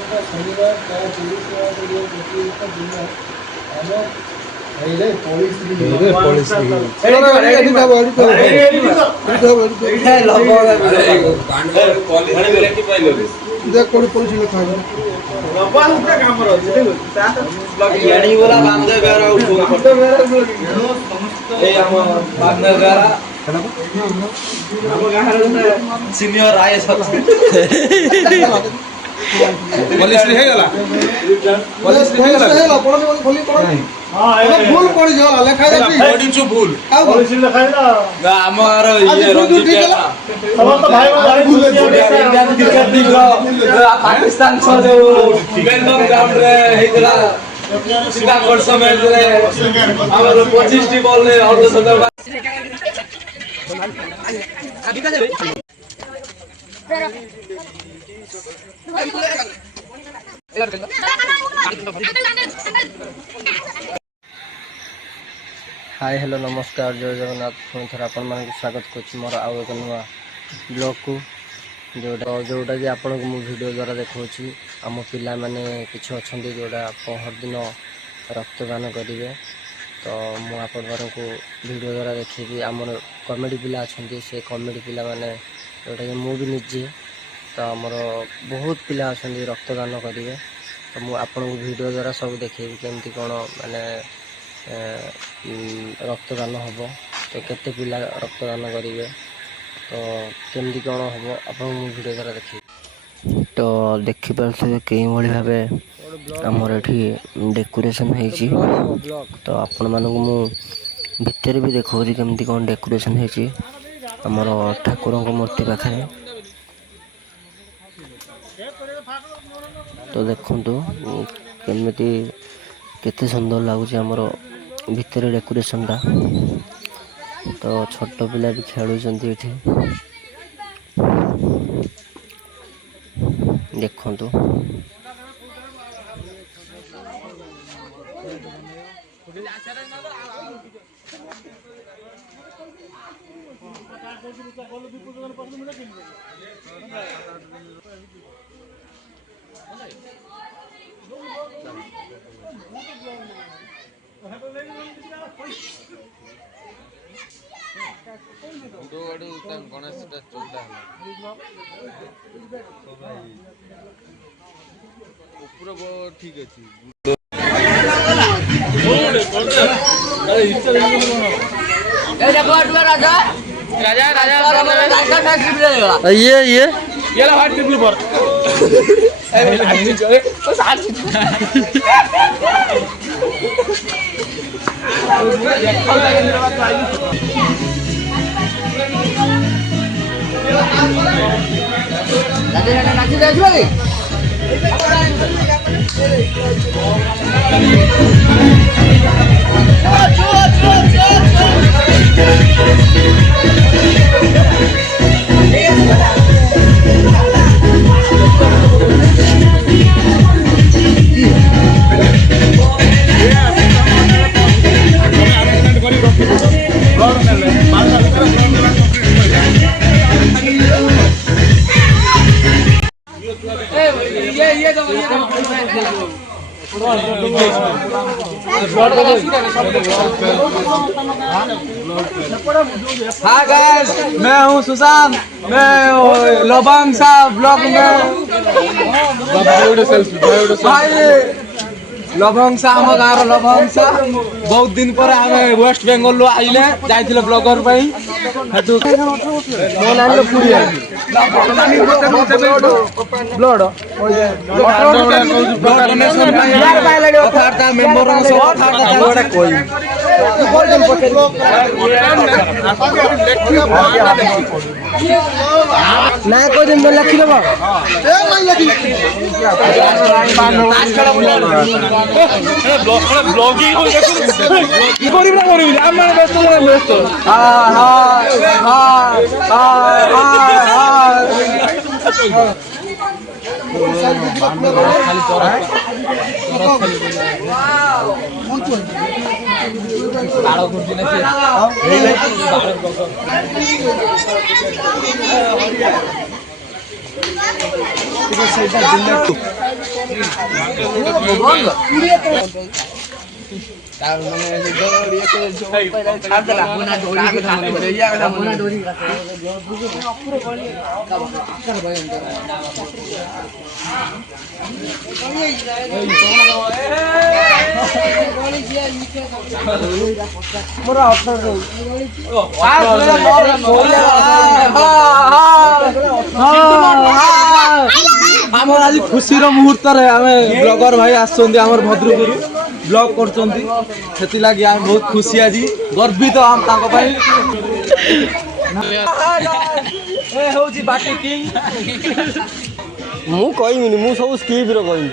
शनिवार 4:30 प्रतियोगिता दिन आम पुलिस सीनियर आईएएस पुलिस रे हेगला पुलिस रे हेगला पढ़ने वाली खोली पढ़ हां भूल पढ़ जा लिखा जाती पढ़ी छु भूल पुलिस लिखा ना हमर ये रंजीत सब तो भाई इंडियन क्रिकेट टीम पाकिस्तान से जो वेलकम ग्राउंड रे हेतला सीधा कोर्स मैच रे हमर 25 टी बॉल रे और 17 हाय हेलो नमस्कार जय जगन्नाथ पुणी थर आपण मान स्वागत कर मोर आउ एक नुआ ब्लॉग को जोटा कि आपण को वीडियो द्वारा देखा आम पिला माने किछ अछंती जोटा पहर दिन रक्तदान करेंगे तो मुझे को वीडियो द्वारा देखी आमर कॉमेडी पिला अच्छे से कॉमेडी पिला माने जोटा कि मुझे निजे तो आमर बहुत पिला अच्छा रक्तदान करेंगे तो मुझे आपन को वीडियो द्वारा सब देखेबी केमती कौन माने रक्तदान हम तो केते पिला रक्तदान करेंगे तो केमती कौन हम आप वीडियो द्वारा देखिए तो देखिपे कई भाव आमर ये डेकोरेशन होती तो आपण मानक मु भितर भी देखा केमती कौन डेकोरेशन होती आमर ठाकुर मूर्ति पाखे तो देखु केमती केते सुंदर लगुच आमर भितर डेकोरेशन टा तो छोट पिला भी खेलुं देखु गणेश चौदह ठीक अच्छी ये हार्ट ट्रिपल पर हाँ गाइस मैं हूँ सुशांत मैं लवंग सा ब्लॉग में लवंग सा हम गाँव लवंग सा बहुत दिन पर आम वेस्ट बेंगल आइले जाइले ब्लॉगर ब्लड मेम्बर ना कोई दिन में लिखी देबो ब्लॉगिंग करिब ना करिब हम व्यस्त व्यस्त हां हां हां हां आमर आज खुशी मुहूर्त आम ब्लगर भाई आमर भद्रपुर ब्लॉग कर लगी आम बहुत खुशी आज गर्वित आम ମୁଁ କହିବିନି ମୁଁ ସବୁ ସ୍କିପ୍ର କହିବି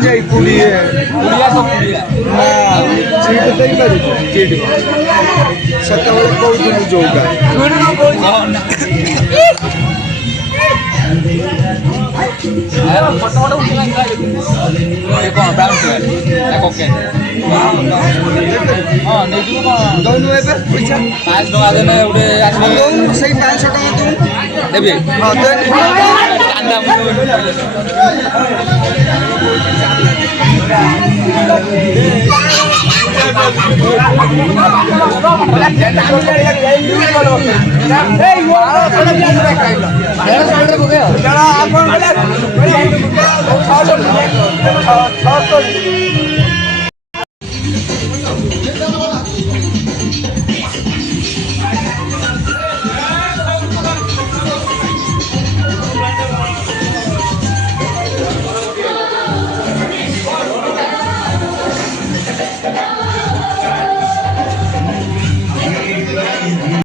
जाई पुड़िया तो पुड़िया सीट दे पारि सीट सत्ता वाले कहउथि जोगा फोटो उठा ये कौन ब्राउन है ओके हां नेजु को दोनो एबे पैसा 5 टका देने उडे आसी दोन सही 500 टका तू देबे हां तो